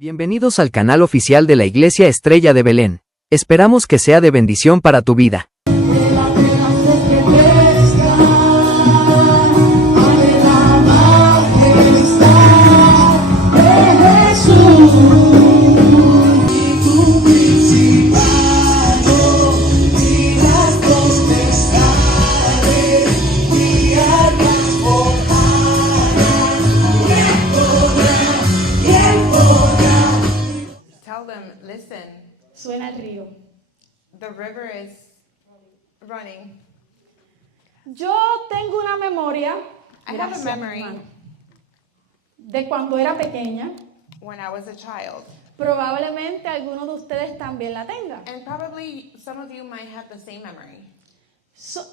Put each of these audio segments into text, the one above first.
Bienvenidos al canal oficial de la Iglesia Estrella de Belén. Esperamos que sea de bendición para tu vida. Tell them, listen, Suena el río. the river is running. Yo tengo una memoria, I have a gracias, memory hermano, de cuando era pequeña. when I was a child. Probablemente algunos de ustedes también la tengan. And probably some of you might have the same memory.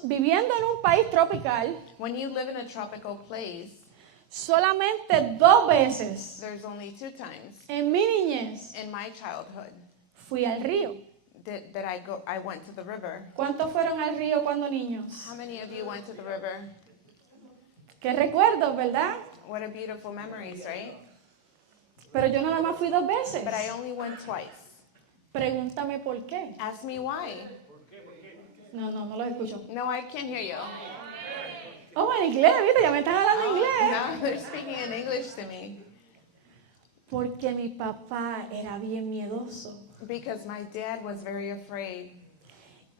Viviendo en un país tropical, When you live in a tropical place, solamente 2 veces there's only 2 times en mi niñez in my childhood fui al río. that I went to the river. ¿Cuántos fueron al río cuando niños? How many of you went to the river? Qué recuerdos, ¿verdad? What a beautiful memories, right? Pero yo nada más fui 2 veces. But I only went twice. Pregúntame por qué. Ask me why. No lo escucho. No, I can't hear you. Oh, en inglés, ¿viste? Ya me están hablando inglés. Now they're speaking in English to me. Porque mi papá era bien miedoso. Because my dad was very afraid.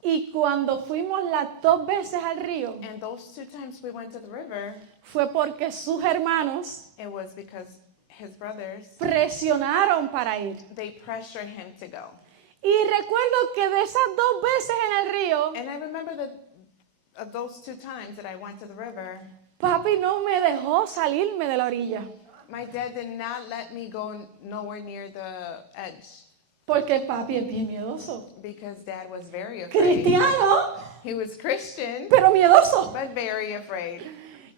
Y cuando fuimos las 2 veces al río, And those 2 times we went to the river, fue porque sus hermanos it was because his brothers, presionaron para ir. they pressured him to go. Y recuerdo que de esas 2 veces en el río, And I remember that of those 2 times that I went to the river, papi no me dejó salirme de la orilla. my dad did not let me go nowhere near the edge Porque papi es bien miedoso. because dad was very afraid. Cristiano, He was Christian, pero miedoso. but very afraid.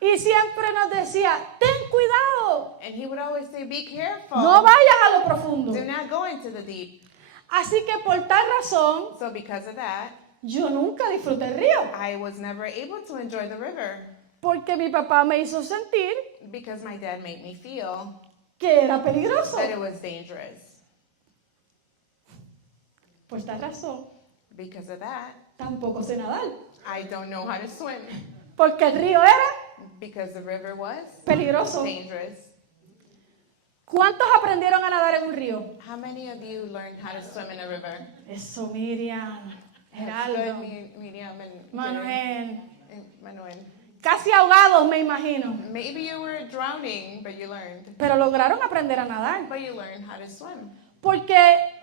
Y siempre nos decía, ten cuidado, And he would always say, be careful. no vayas a lo profundo. Do not go into the deep. Así que por tal razón, So because of that, yo nunca disfruté el río. I was never able to enjoy the river Porque mi papá me hizo sentir because my dad made me feel que era peligroso. that it was dangerous. Por tal razón, Because of that, tampoco sé nadar. I don't know how to swim Porque el río era because the river was peligroso. dangerous. ¿Cuántos aprendieron a nadar en un río? How many of you learned how to swim in a river? Eso, Miriam, That's good, Geraldo, Miriam and Manuel. Manuel. Casi ahogados, me imagino. Maybe you were drowning, but you learned. Pero lograron aprender a nadar. But you learned how to swim. Porque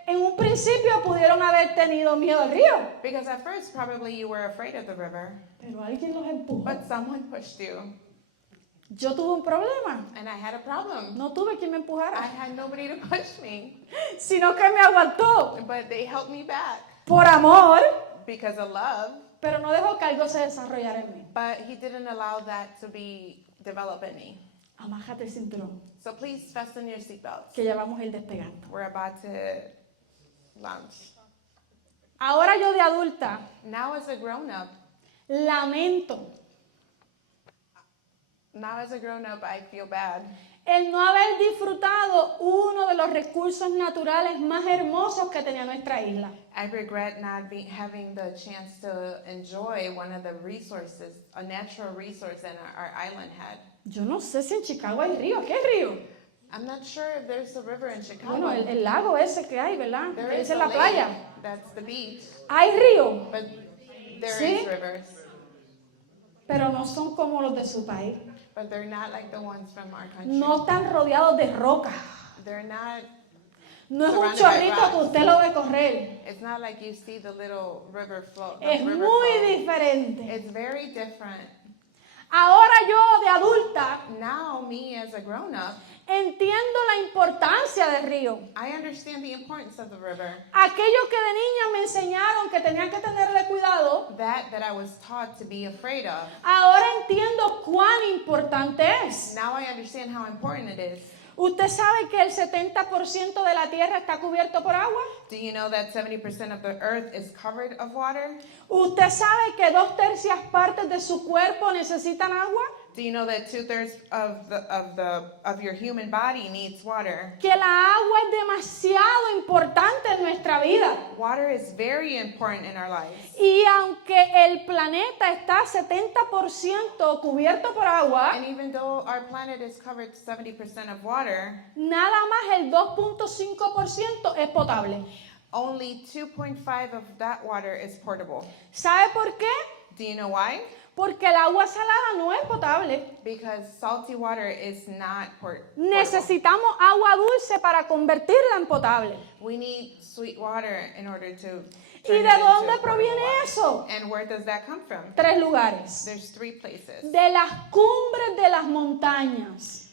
en un principio pudieron haber tenido miedo al río. Because at first, probably you were afraid of the river, Pero alguien los empujó. but someone pushed you. Yo tuve un problema. And I had a problem. No tuve quien me I empujara, had nobody to push me, sino que me aguantó but they helped me back por amor, because of love. pero no dejó que algo se desarrollara en mí. But he didn't allow that to be developed in me. Amájate el cinturón, So please fasten your seatbelts. que ya vamos a ir despegando. We're about to launch. Ahora yo de adulta Now as a grown-up, I feel bad el no haber disfrutado uno de los recursos naturales más hermosos que tenía nuestra isla. I regret not having the chance to enjoy one of the resources, a natural resource that our island had. Yo no sé si en Chicago hay río. ¿Qué río? I'm not sure if there's a river in Chicago. Bueno, el lago ese que hay, ¿verdad? There Que is es en a la playa. lake. That's the beach. Hay río, But there ¿Sí? is rivers. pero no son como los de su país. But they're not like the ones from our country. No están rodeados de roca. They're not, No es un Surrounded by chorrito rocks. que usted lo ve correr. it's not like you see the little river flow. Es muy diferente. It's very different. Ahora yo de adulta Now, me as a grown-up, entiendo la importancia del río. I understand the importance of the river. Aquello que de niña me enseñaron que tenía que tenerle cuidado, That I was taught to be afraid of. ahora entiendo cuán importante es. Now I understand how important it is. ¿Usted sabe que el 70% de la tierra está cubierto por agua? Do you know that 70% of the earth is covered of water? ¿Usted sabe que 2/3 partes de su cuerpo necesitan agua? Do you know that 2/3 of your human body needs water? que la agua es demasiado importante en nuestra vida. Water is very important in our lives. Y aunque el planeta está 70% cubierto por agua, And even though our planet is covered 70% of water, nada más el 2.5% es potable. only 2.5 of that water is portable. ¿Sabe por qué? Do you know why? Porque el agua salada no es potable. Because salty water is not portable. Necesitamos agua dulce para convertirla en potable. We need sweet water in order to ¿Y turn de it into dónde potable proviene water. eso? And where does that come from? 3 lugares. There's 3 places. De las cumbres de las montañas.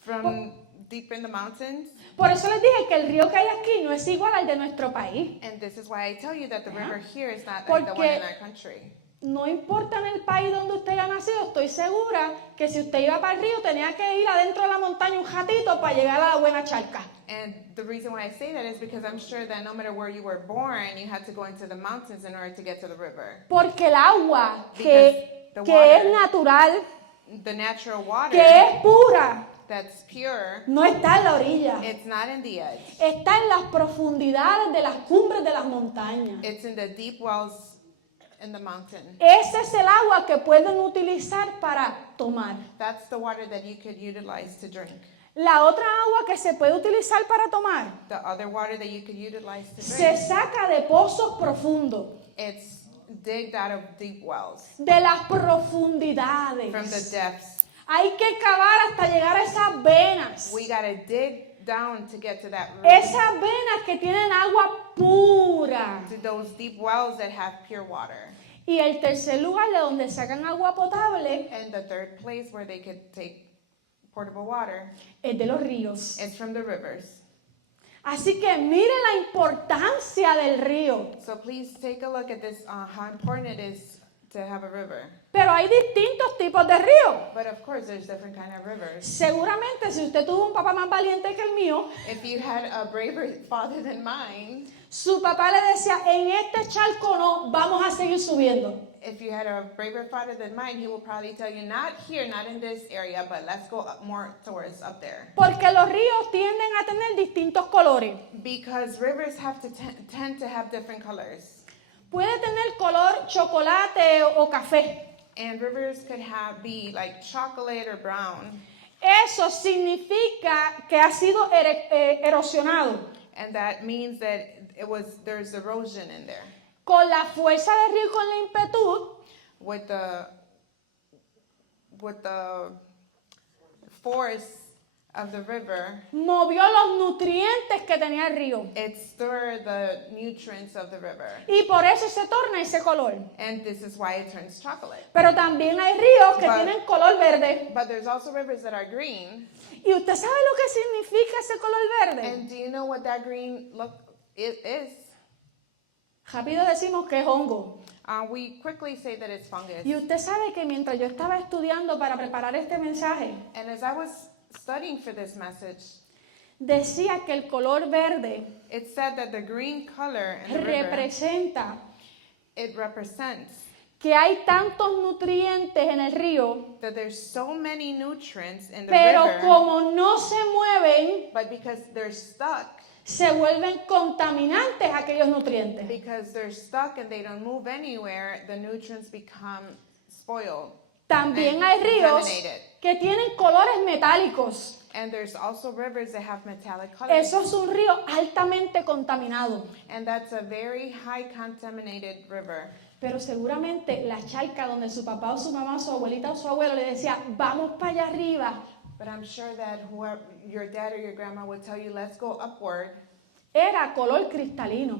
From deep in the mountains. Por eso les dije que el río que hay aquí no es igual al de nuestro país. And this is why I tell you that the river here is not like the Porque- one in our country. No importa en el país donde usted haya nacido, estoy segura que si usted iba para el río tenía que ir adentro de la montaña un ratito para llegar a la buena charca. And the reason why I say that is because I'm sure that no matter where you were born, you had to go into the mountains in order to get to the river. Porque el agua Because the que water- es natural, The natural water que es pura, that's pure, no está en la orilla. it's not in the edge. Está en las profundidades de las cumbres de las montañas. It's in the deep wells in the mountain. Ese es el agua que pueden utilizar para tomar. That's the water that you could utilize to drink. La otra agua que se puede utilizar para tomar The other water that you could utilize to se drink, saca de pozos profundos, it's digged out of deep wells, de las from the profundidades. depths. Hay que cavar hasta llegar a esas venas. We gotta dig down to get to that root, Esas venas que tienen agua pura. to those deep wells that have pure water. Y el tercer lugar de donde sacan agua potable And the third place where they could take portable water es de los ríos. is from the rivers. Así que mire la importancia del río. So please take a look at this, how important it is to have a river. Pero hay distintos tipos de ríos. But of course, there's different kind of rivers. Seguramente si usted tuvo un papá más valiente que el mío, If you had a braver father than mine, su papá le decía, en este charco no, vamos a seguir subiendo. if you had a braver father than mine, he will probably tell you, not here, not in this area, but let's go up more towards up there. Porque los ríos tienden a tener distintos colores. Because rivers have to tend to have different colors. Puede tener color chocolate o café. And rivers could be like chocolate or brown. Eso significa que ha sido erosionado. And that means that there's erosion in there. Con la fuerza del río y con la impetud, With the force of the river, movió los nutrientes que tenía el río. it stirred the nutrients of the river. Y por eso se torna ese color. And this is why it turns chocolate. Pero también hay ríos que But- tienen color verde. But there's also rivers that are green. ¿Y usted sabe lo que significa ese color verde? And do you know what that green look is? Rápido decimos que es hongo. We quickly say that it's fungus. Y usted sabe que mientras yo estaba estudiando para preparar este mensaje, And as I was studying for this message, decía que el color verde it said that the green color in the river, representa it represents que hay tantos nutrientes en el río, that there's so many nutrients in the pero river, como no se mueven, but because they're stuck, se vuelven contaminantes aquellos nutrientes. because they're stuck and they don't move anywhere, the nutrients become spoiled. También and hay ríos contaminated. que tienen colores metálicos. And there's also rivers that have metallic colors. Eso es un río altamente contaminado. And that's a very high contaminated river. Pero seguramente la charca donde su papá o su mamá, su abuelita o su abuelo le decía, vamos para allá arriba, But I'm sure that whoever, your dad or your grandma would tell you, let's go upward. era color cristalino.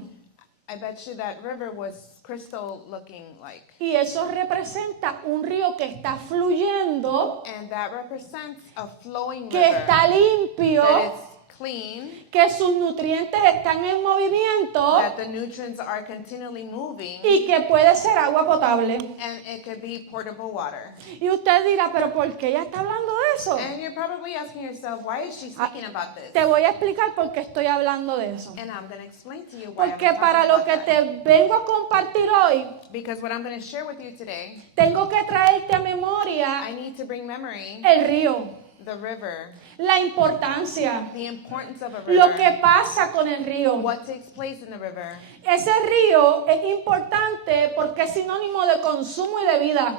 I bet you that river was crystal looking like. Y eso representa un río que está fluyendo, And that represents a flowing que river. está limpio, That it's clean, que sus nutrientes están en movimiento that the nutrients are continually moving, y que puede ser agua potable. and it could be portable water. Y usted dirá, pero ¿por qué ella está hablando de eso? And you're probably asking yourself, why is she speaking about this? Te voy a explicar por qué estoy hablando de eso. And I'm going to explain to you why I'm Porque talking para lo about que that. te vengo a compartir hoy, Because what I'm going to share with you today, tengo que traerte a memoria I need to bring memory, el río, the river, la importancia, the importance of a lo river, que pasa con el río. what takes place in the river. Ese río es importante porque es sinónimo de consumo y de vida.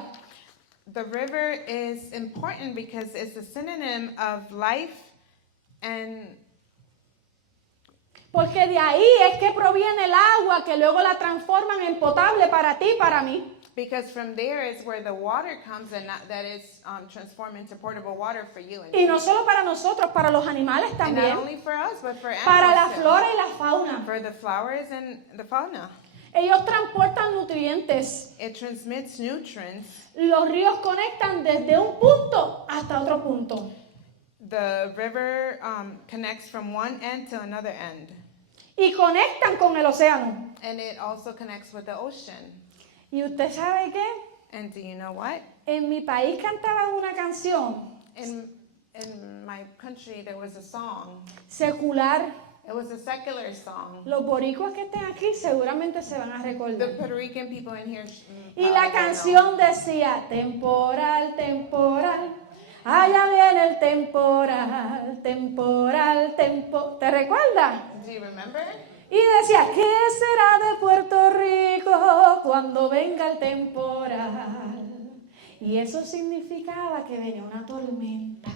The river is important because it's a synonym of life, and Porque de ahí es que proviene el agua que luego la transforman en potable para ti y para mí. because from there is where the water comes, and that is transformed into portable water for you and Y me. no solo para nosotros, para los animales And not también. only for us, but for Para la animals too. flora y la fauna. For the flowers and the fauna. Ellos transportan nutrientes. It transmits nutrients. Los ríos conectan desde un punto hasta otro punto. The river connects from one end to another end. Y conectan con el océano. And it also connects with the ocean. ¿Y usted sabe qué? And do you know what? En mi país cantaban una canción In my country, there was a song. secular. It was a secular song. Los boricuas que estén aquí seguramente se van a The recordar. Puerto Rican people in here. Y probably la don't know. canción decía, temporal, temporal, allá viene el temporal, temporal, ¿te recuerdas? Do you remember? Y decía, ¿qué será de Puerto Rico cuando venga el temporal? Y eso significaba que venía una tormenta.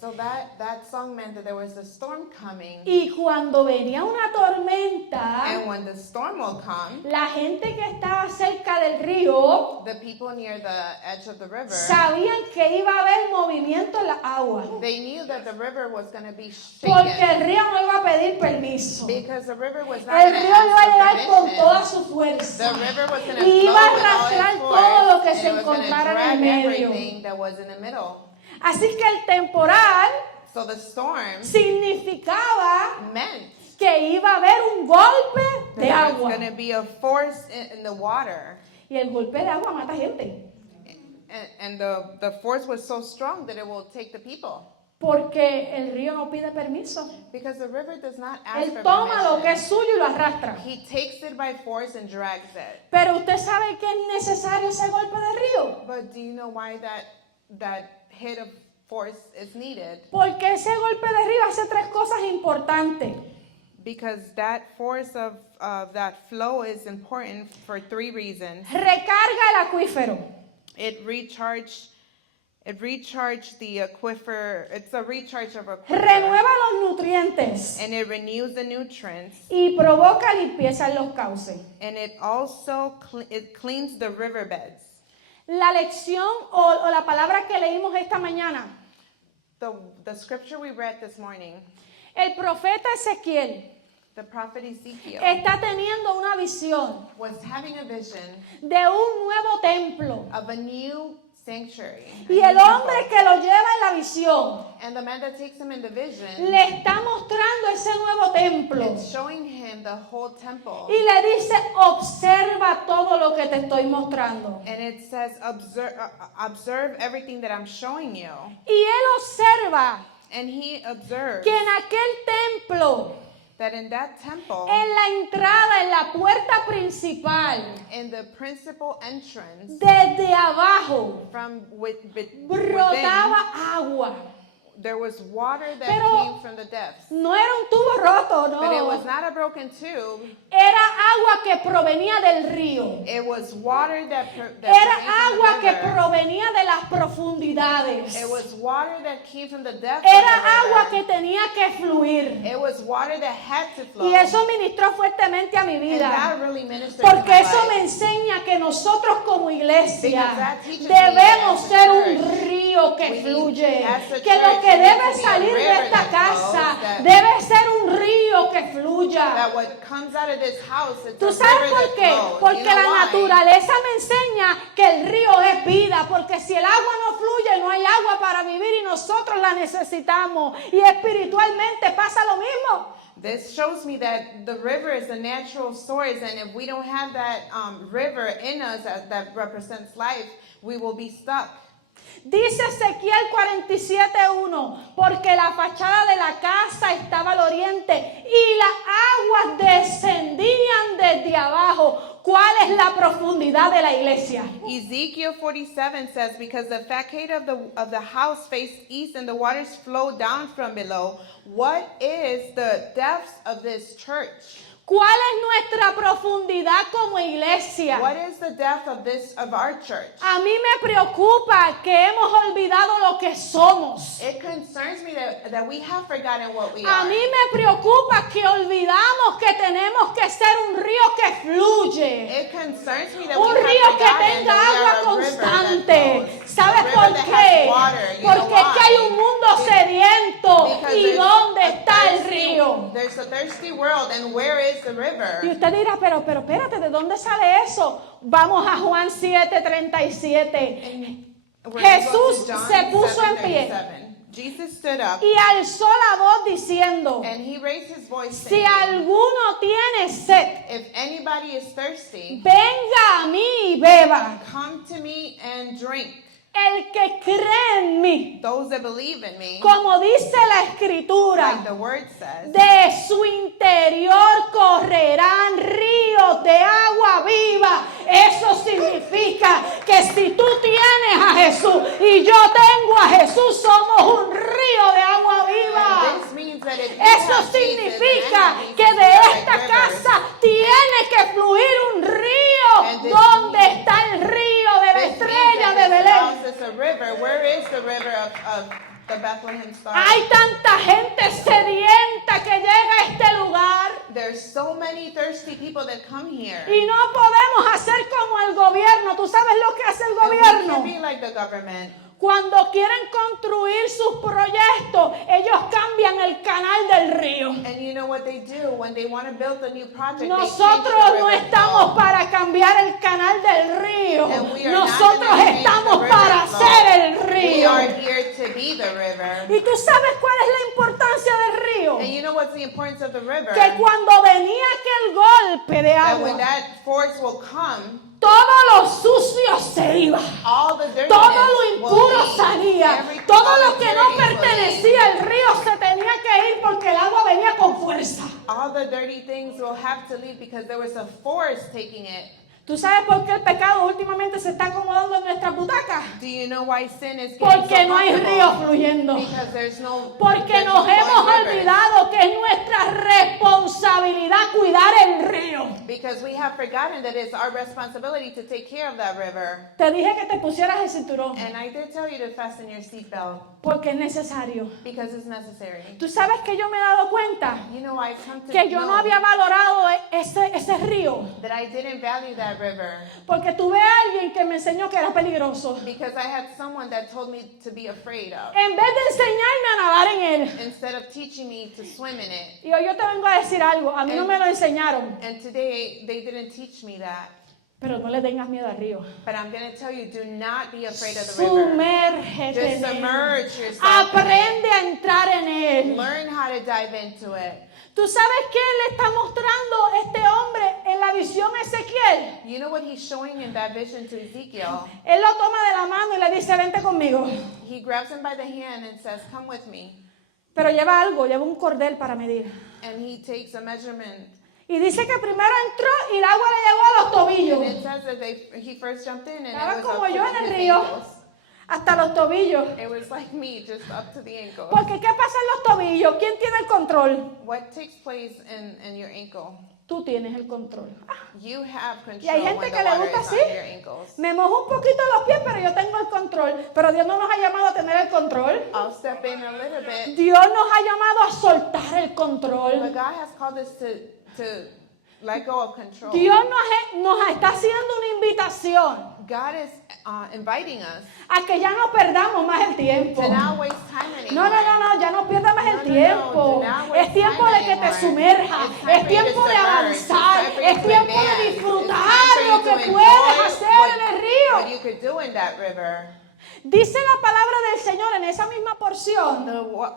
So that song meant that there was a storm coming. Y cuando venía una tormenta, And when the storm will come, la gente que estaba cerca del río the people near the edge of the river, sabían que iba a haber movimiento en la agua. they knew that the river was going to be Porque shaken. el río no iba a pedir permiso. Because the river was not El going to río iba a ask llegar for con toda permission. su fuerza. The river was going to Y flow iba a with all arrastrar its todo lo que force, se and it was going to encontrara en el drag medio. everything that was in the middle. Así que el temporal So the storm significaba meant que iba a haber un golpe that de there was agua. going to be a force in the water. Y el golpe de agua mata gente. And the force was so strong that it will take the people. Porque el río no pide permiso. Because the river does not ask Él for toma lo que permission. es suyo y lo arrastra. He takes it by force and drags it. Pero usted sabe que es necesario ese golpe de río. But do you know why that hit of force is needed? Porque ese golpe de río hace tres cosas importantes. Because that force of that flow is important for three reasons. Recarga el acuífero. It recharged the aquifer. It's a recharge of aquifer. Renueva los nutrientes. And it renews the nutrients. Y provoca limpieza en los cauces. And it also it cleans the riverbeds. La lección o la palabra que leímos esta mañana. The scripture we read this morning, El profeta Ezequiel the prophet Ezekiel, está teniendo una visión was having a vision de un nuevo templo. of a new sanctuary. a Y new el hombre temple. que lo lleva en la visión And the man that takes him in the vision, le está mostrando ese nuevo templo. it's showing him the whole temple. Y le dice, observa todo lo que te estoy mostrando. And it says, observe everything that I'm showing you. Y él observa And he observed que en aquel templo, that in that temple, en la entrada, en la puerta principal, in the principal entrance, desde abajo, from within, brotaba agua. there was water that Pero came from the depths. no era un tubo roto, But it was no. not a broken tube. Era agua que provenía del río. It was water that Era came from agua the que river. provenía de las profundidades. It was water that came from the depths Era of the agua river. que tenía que fluir. It was water that had to flow. Y eso ministró fuertemente a mi And vida. that really ministered to Porque my eso life. me enseña que nosotros como iglesia Because that teaches me debemos as a ser un church, río que we- fluye. as a Que lo church, que we need debe to be a salir de river esta that casa flows, that- debe ser un río que fluye. fluya. that what comes out of this house, it's ¿Tú a sabes river por that qué? flows. Porque You know la why? naturaleza me enseña que el río es vida, porque si el agua no fluye, no hay agua para vivir y nosotros la necesitamos. Y espiritualmente pasa lo mismo. This shows me that the river is a natural source, and if we don't have that river in us that represents life, we will be stuck. Dice Ezequiel 47:1, porque la fachada de la casa estaba al oriente y las aguas descendían desde abajo. ¿Cuál es la profundidad de la iglesia? Ezekiel 47 says, because the facade of the house faced east and the waters flowed down from below. What is the depths of this church? ¿Cuál es nuestra profundidad como iglesia? What is the depth of our church? A mí me preocupa que hemos olvidado lo que somos. It concerns me that we have forgotten what we A are. mí me preocupa que olvidamos que tenemos que ser un río que fluye. It concerns me that Un we have río que forgotten tenga that we agua are a river that constante. flows. ¿Sabes A river por that qué? has water. You Porque know es que hay why? un mundo sediento. Because ¿Y there's dónde a está el thirsty- río? There's a thirsty world, and where is the river? Y usted dirá, pero espérate, ¿de dónde sale eso? Vamos a Juan 7:37. We're Jesús going to John se puso en pie 7:37. Jesus stood up y alzó la voz diciendo, and he raised his voice si saying, alguno tiene sed, if anybody is thirsty, venga a mí y beba. come to me and drink. El que cree en mí, Those that believe in me, como dice la like escritura, the word says, de su interior correrán ríos de agua viva. Eso significa que si tú tienes a Jesús y yo tengo a Jesús, somos un río de agua viva. and this means that if you Eso have Jesus significa and que Jesus, de you are like esta rivers. casa tiene que fluir un río. And this ¿Dónde means- está el río de la This means estrella that de this Belén? house is a river. Where is the river of the Bethlehem Star? Hay tanta gente sedienta que llega a este lugar There's so many thirsty people that come here. y no podemos hacer como el gobierno. ¿Tú sabes lo que hace el And we can't gobierno? be like the government. Cuando quieren construir sus proyectos, ellos cambian el canal del río. And you know what they do when they want to build a new project? they change Nosotros the no river estamos flow. para cambiar el canal del río. And we are not Nosotros gonna change estamos the river para flow. ser el We río. are here to be the river. ¿Y tú sabes cuál es la importancia del río? And you know what's the importance of the river? Que cuando venía aquel golpe de That when agua, that force will come, todo lo sucio se iba. all the dirtiness Todo lo will impuro leave. salía. Everything, Todo all lo the que no dirty will leave. pertenecía al río se tenía que ir porque el agua venía con fuerza. All the dirty things will have to leave because there was a force taking it. ¿Tú sabes por qué el pecado últimamente se está acomodando en nuestras butacas? Do you know why sin is getting Porque so no hay comfortable? río fluyendo. Because there's no Porque there's nos no flowing hemos rivers. olvidado que es nuestra responsabilidad cuidar el río. Because we have forgotten that it's our responsibility to take care of that river. Te dije que te pusieras el cinturón And I did tell you to fasten your seatbelt porque es necesario. because it's necessary. ¿Tú sabes que yo me he dado cuenta You know, I've come to que yo no know había valorado ese río? that I didn't value that river Porque tuve a alguien que me enseñó que era peligroso. because I had someone that told me to be afraid of En vez de enseñarme a nadar en él. instead of teaching me to swim in it. Y hoy yo te vengo a decir algo, a mí no me lo enseñaron, And today they didn't teach me that. pero no le tengas miedo al río. But I'm going to tell you, do not be afraid of the river. Sumérgete Just en él. submerge yourself in it. Aprende a entrar en él. Learn how to dive into it. ¿Tú sabes qué le está mostrando este hombre en la visión a Ezequiel? You know what he's showing in that vision to Ezekiel? Él lo toma de la mano y le dice, vente conmigo. He grabs him by the hand and says, come with me. Pero lleva algo, lleva un cordel para medir. And he takes a measurement. Y dice que primero entró y el agua le llegó a los And tobillos. it says that he first jumped in and Estaba it was como up yo to en el his río, ankles. hasta los tobillos. It was like me, just up to the ankle. Porque ¿qué pasa en los tobillos? ¿Quién tiene el control? What takes place in your ankle? Tú tienes el control. You have control Y hay gente when que the le water gusta is así. on your ankles. Me mojo un poquito los pies, pero yo tengo el control. Pero Dios no nos ha llamado a tener el control. I'll step in a little bit. Dios nos ha llamado a soltar el But control. God has called us to let go of control. Dios nos está haciendo una invitación God is inviting us a que ya no perdamos más el tiempo. to not waste time No, anymore. ya no pierdas más el No, tiempo. do not Es waste tiempo time de que te anymore. sumerjas. It's time Es for you to tiempo de submerge. avanzar. It's time for you Es to tiempo de advance. disfrutar It's time for lo you que to puedes enjoy hacer en el what río. you could do in that river. Dice la palabra del Señor en esa misma porción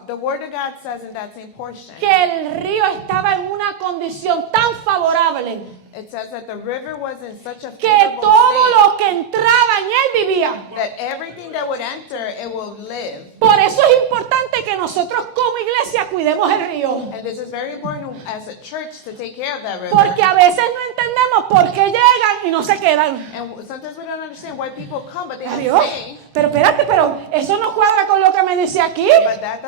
The word of God says in that same portion, que el río estaba en una condición tan favorable it says that the river was in such a que favorable todo state lo que entraba en él vivía. that everything that would enter, it will live. Por eso es importante que nosotros como iglesia cuidemos el río. And this is very important as a church to take care of that river. Porque a veces no entendemos por qué llegan y no se quedan. And sometimes we don't understand why people come, but they don't Adiós. stay. Pero espérate, pero eso no cuadra con lo que me dice aquí. But that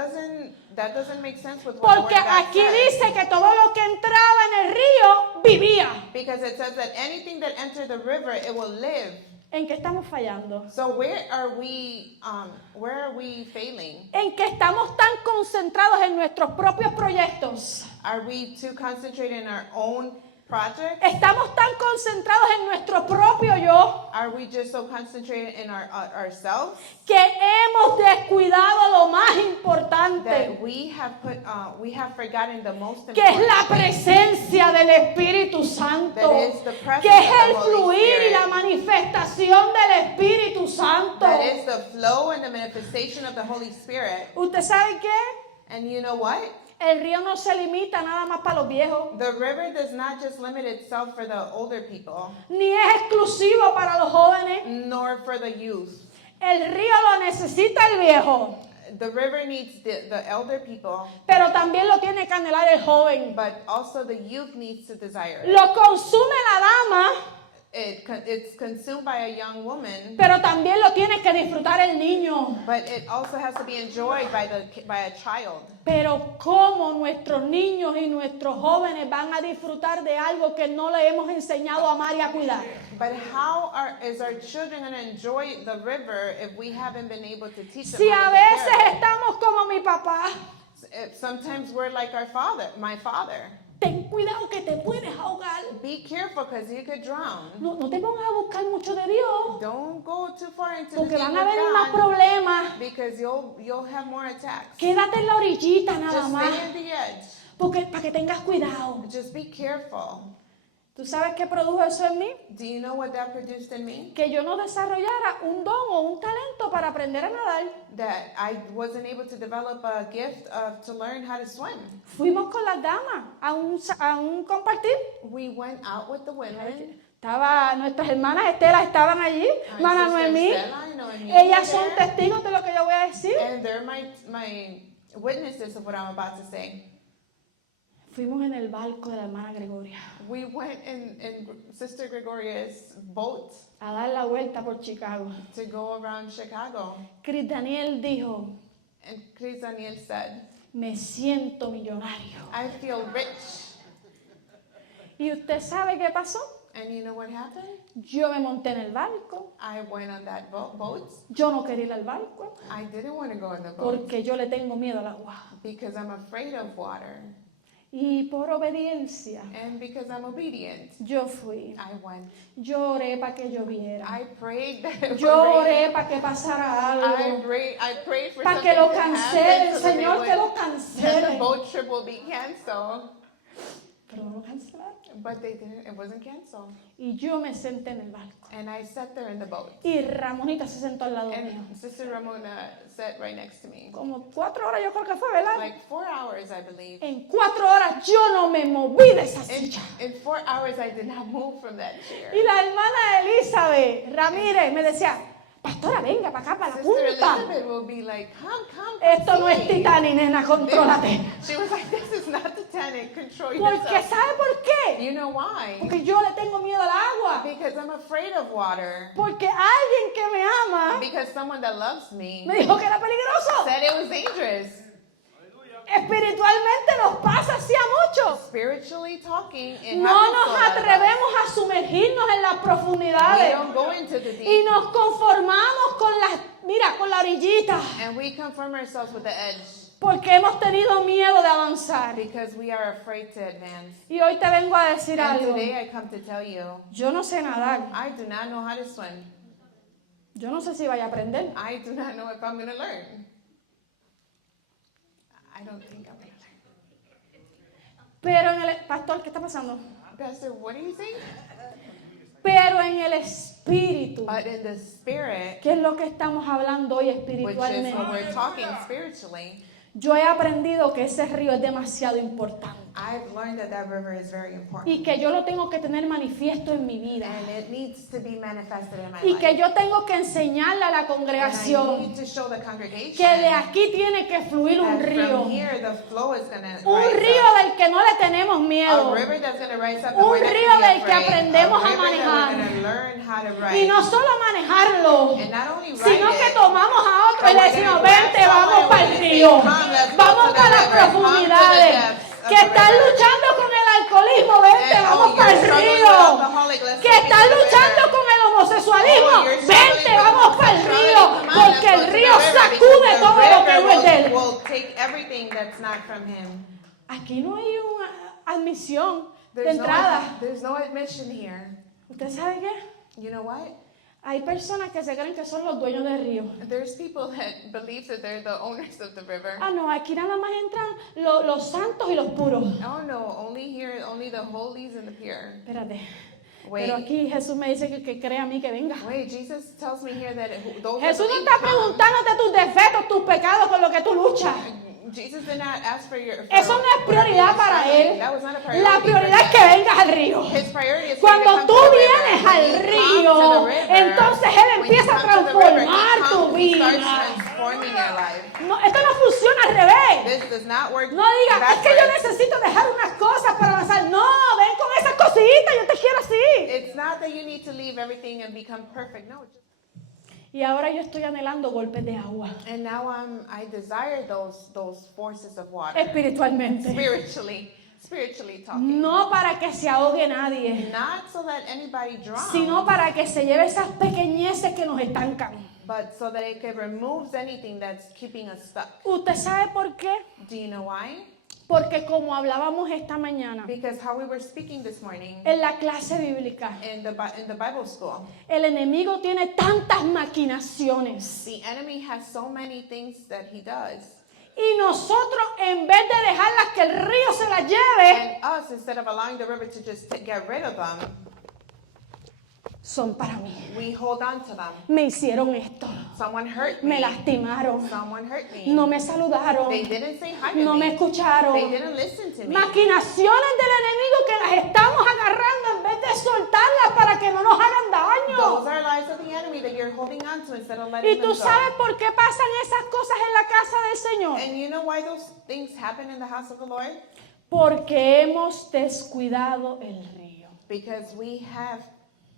doesn't make sense with what Porque the word of God aquí says. dice que todo lo que entraba en el río vivía. Because it says that anything that enters the river, it will live. ¿En qué estamos fallando? So where are we failing? En que estamos tan concentrados en nuestros propios proyectos. Are we too concentrated in our own project? Estamos tan concentrados en nuestro propio yo Are we just so concentrated in ourselves que hemos descuidado lo más importante, that we have forgotten the most que es la important, presencia del Espíritu Santo, That is the presence que es of the el Holy fluir y Spirit. la manifestación del Espíritu Santo? that is the flow and the manifestation of the Holy Spirit? ¿Usted sabe qué? And you know what? El río no se limita nada más para los viejos, The river does not just limit itself for the older people, ni es exclusivo para los jóvenes. nor for the youth. El río lo necesita el viejo, The river needs the elder people, pero también lo tiene que anhelar el joven. but also the youth needs to desire it. Lo consume la dama, It's consumed by a young woman, pero también lo tiene que disfrutar el niño. but it also has to be enjoyed by a child. Pero cómo nuestros niños y nuestros jóvenes van a disfrutar de algo que no le hemos enseñado a amar y a cuidar. But how is our children going to enjoy the river if we haven't been able to teach them Si how a to take veces care of estamos como mi papá, it? Sometimes we're like my father. ten cuidado que te puedes ahogar. Be careful because you could drown. No te pongas a buscar mucho de Dios, Don't go too far into porque the van deep a with venir más God problemas. because you'll have more attacks. Quédate en la orillita nada Just más, stay on the edge. porque para que tengas cuidado. Just be careful. ¿Tú sabes qué produjo eso en mí? Do you know what that produced in me? Que yo no desarrollara un don o un talento para aprender a nadar. That I wasn't able to develop a gift to learn how to swim. Fuimos con las damas a un compartir. We went out with the women. Nuestras hermanas Estela estaban allí, Our hermana sister Noemí. Stella and Noemí Ellas were son there, testigos de lo que yo voy a decir. and they're my witnesses of what I'm about to say. Fuimos en el barco de la hermana Gregoria We went in Sister Gregoria's boat a dar la vuelta por Chicago. to go around Chicago. Chris Daniel dijo, And Chris Daniel said, me siento millonario. I feel rich. ¿Y usted sabe qué pasó? And you know what happened? Yo me monté en el barco. I went on that boat. Yo no quería ir al barco I didn't want to go on the boat porque yo le tengo miedo al agua. because I'm afraid of water. Y por obediencia, And because I'm obedient, yo fui. I went. Yo oré para que lloviera. I prayed that it would Yo rain. oré para que pasara algo. I prayed for Para something que lo to cancelen, happen so that Señor, que lo that the cancelen. boat trip will be canceled. Pero no lo cancelaron. But they didn't. It wasn't canceled. Y yo me senté en el barco. And I sat there in the boat. Y Ramonita se sentó al lado mío. And Sister Ramona sat right next to me. Como 4 horas yo creo que fue, ¿verdad? Like 4 hours, I believe. En 4 horas yo no me moví de esa In, silla. in 4 hours, I did not move from that chair. Y la hermana Elizabeth Ramírez me decía, pastora, venga para acá, para la Sister punta. Elizabeth will be like, come, Esto no es see." Titanic, nena, contrólate. She was like, this is not Titanic. Control Porque yourself. ¿sabe por qué? You know why? Porque yo le tengo miedo al agua. Because I'm afraid of water. Porque alguien que me ama Because someone that loves me me dijo que era peligroso. said it was dangerous. Espiritualmente nos pasa así a muchos. Spiritually talking, it No happens nos to a lot of us. atrevemos a sumergirnos en las We profundidades. don't go into the Y deep, nos conformamos con la orillita. and we conform ourselves with the edge. Porque hemos tenido miedo de avanzar. because we are afraid to advance. Y hoy te vengo a decir And algo. today I come to tell you, Yo no sé nadar. I do not know how to swim. Yo no sé si vaya a aprender. I do not know if I'm going to learn. I don't think I'm going to learn. Pero en el... Pastor, ¿qué está pasando? Pastor, what are you saying? Pero en el espíritu, But in the spirit, que es lo que estamos hablando hoy which is espiritualmente, what we're talking spiritually, yo he aprendido que ese río es demasiado importante. I've learned that that river is very important. Y que yo lo tengo que tener manifiesto en mi vida. And it needs to be manifested in my Y que life. yo tengo que enseñarle a la And I congregación need to show the congregation que de aquí tiene que fluir un that río. from here the flow is going to Un rise río up. del que no le tenemos A miedo. river that's going to rise up. Un and we're not río gonna be del que afraid. aprendemos a A river that manejar. we're going to learn how to ride. Y no solo manejarlo, And not only ride sino que it, tomamos a otro y le decimos, But we're gonna vente, grab vamos someone para el and we're río. gonna say, "Come, let's go Vamos to the para las river. Come to the profundidades. depths of Que the están river." luchando con el alcoholismo, vente, And, vamos oh, para el you're struggling río. with alcoholic, let's Que take you están to the luchando river. con el homosexualismo, Oh, you're struggling vente, with vamos para el homosexuality, río. come on, Porque let's el go to the río river, sacude because todo the lo que no es de él. river will take everything that's not from him. Aquí no hay una admisión de entrada. There's no admission here. ¿Usted sabe qué? You know what? Hay personas que se creen que son los dueños del río. There's people that believe that they're the owners of the river. Ah, no, aquí nada más entran los santos y los puros. Oh no, only here, only the holies and the pure. Espérate. Wait. Pero aquí Jesús me dice que crea a mí que venga. Wait, Jesus tells me here that those who Jesús no believe está come. preguntándote tus defectos, tus pecados, con lo que tú luchas. Jesus did not ask for your. Eso no es prioridad para él. That was not a priority. La prioridad es que vengas al río. His priority is for you to Cuando come tú to the vienes river. al When you come río, to the river, entonces Él when you empieza a come to the river, he transformar tu comes- he starts vida. transforming your life. No, esto no funciona al revés. This does not work. No digas, es que yo backwards. necesito dejar unas cosas para avanzar. No, ven con esas cositas, yo te quiero así. It's not that you need to leave everything and become perfect. No. Y ahora yo estoy anhelando golpes de agua, And now I desire those forces of water. espiritualmente. Spiritually talking. No para que se ahogue nadie, Not so that anybody drowns, sino para que se lleve esas pequeñeces que nos estancan. but so that it removes anything that's keeping us stuck. ¿Usted sabe por qué? Do you know why? Porque como hablábamos esta mañana Because how we were speaking this morning en la clase bíblica, in the Bible school, el enemigo tiene tantas maquinaciones. the enemy has so many things that he does. Y nosotros, en vez de dejarlas que el río se las lleve, And us, instead of allowing the river to just get rid of them, son para mí. we hold on to them. Me hicieron esto, Someone hurt me me. lastimaron, Someone hurt me. no me saludaron, They didn't say hi to no me me. escucharon. They didn't listen to me. Maquinaciones del enemigo que las estamos agarrando en vez de soltarlas para que no nos hagan Those daño. are lies of the enemy that you're holding on to instead of letting ¿Y them tú go. sabes por qué pasan esas cosas en la casa del Señor? And you know why those things happen in the house of the Lord? Porque hemos descuidado el río. Because we have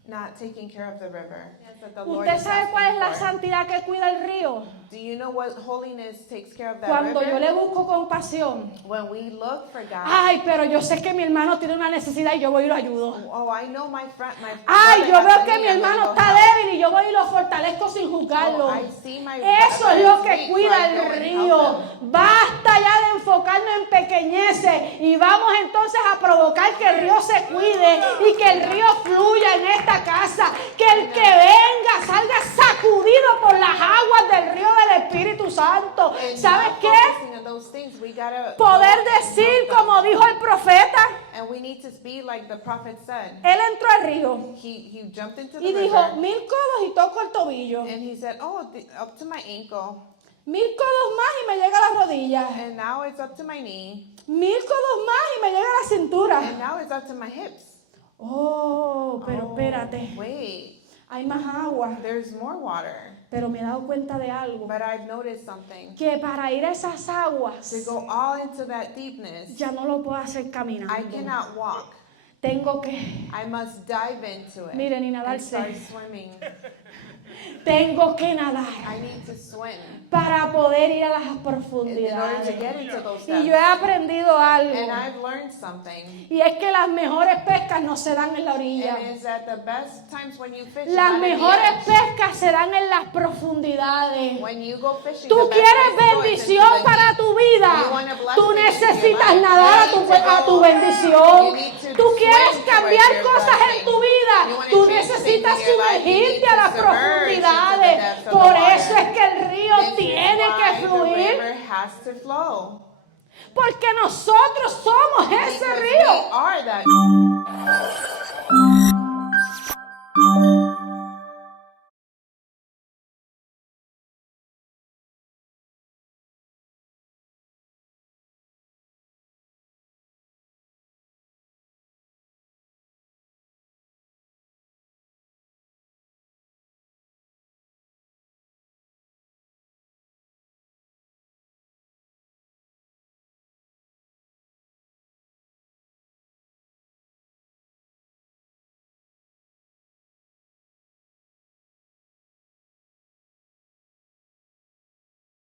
not taken care of the river. That the Lord ¿Usted is sabe cuál es la asking for. santidad que cuida el río? Do you know what holiness takes care of that Cuando river? yo le busco compasión. When we look for God. Ay, pero yo sé que mi hermano tiene una necesidad y yo voy y lo ayudo. Oh, I know my friend. Ay, brother yo has veo a que need, mi I'm gonna hermano go está help. débil y yo voy y lo fortalezco sin juzgarlo. Oh, I see my Eso brother es lo is que weak, so cuida I go el and río. help him. Basta ya de enfocarnos en pequeñeces y vamos entonces a provocar que el río se cuide y que el río fluya en esta casa. Que el que venga salga sacudido por las aguas del río del Espíritu Santo. And ¿Sabes not qué? focusing on those things, we gotta Poder go and decir help them. como dijo el profeta, And we need to be like the prophet said. él entró al río He jumped into the y dijo river 1000 codos y toco el tobillo. and he said, "Oh, up to my ankle, 1000 codos más y me llega a las rodillas. and now it's up to my knee, 1000 codos más y me llega a la cintura. and now it's up to my hips." Oh, pero Oh, espérate, wait, hay más agua. there's more water. Pero me he dado cuenta de algo, But I've noticed something. que para ir a esas aguas To go all into that deepness, ya no lo puedo hacer I caminando. cannot walk. Tengo que, I must dive into it Miren, y and nadarse. start swimming. Tengo que nadar I need to swim para poder ir a las in order to profundidades. get into those Y yo he depths. aprendido algo. And I've learned something. Y es que las mejores pescas no se dan en la orilla. And is that the best times when you fish is Las not at the mejores edge. pescas se dan en las profundidades. When you go fishing, Tú the best quieres place to go is bendición into the para deep. tu vida. You want a blessing Tú into your necesitas life. nadar You need to a tu go. bendición. You need to Tú quieres swim cambiar towards your cosas en blessing. tu vida. You wanna Tú change necesitas things in your life. You need sumergirte to a las submerge into the profundidades. depths of the Por water. eso es que el río This is tiene why que the fluir. river has to flow. Porque nosotros somos ese Because río. we are that.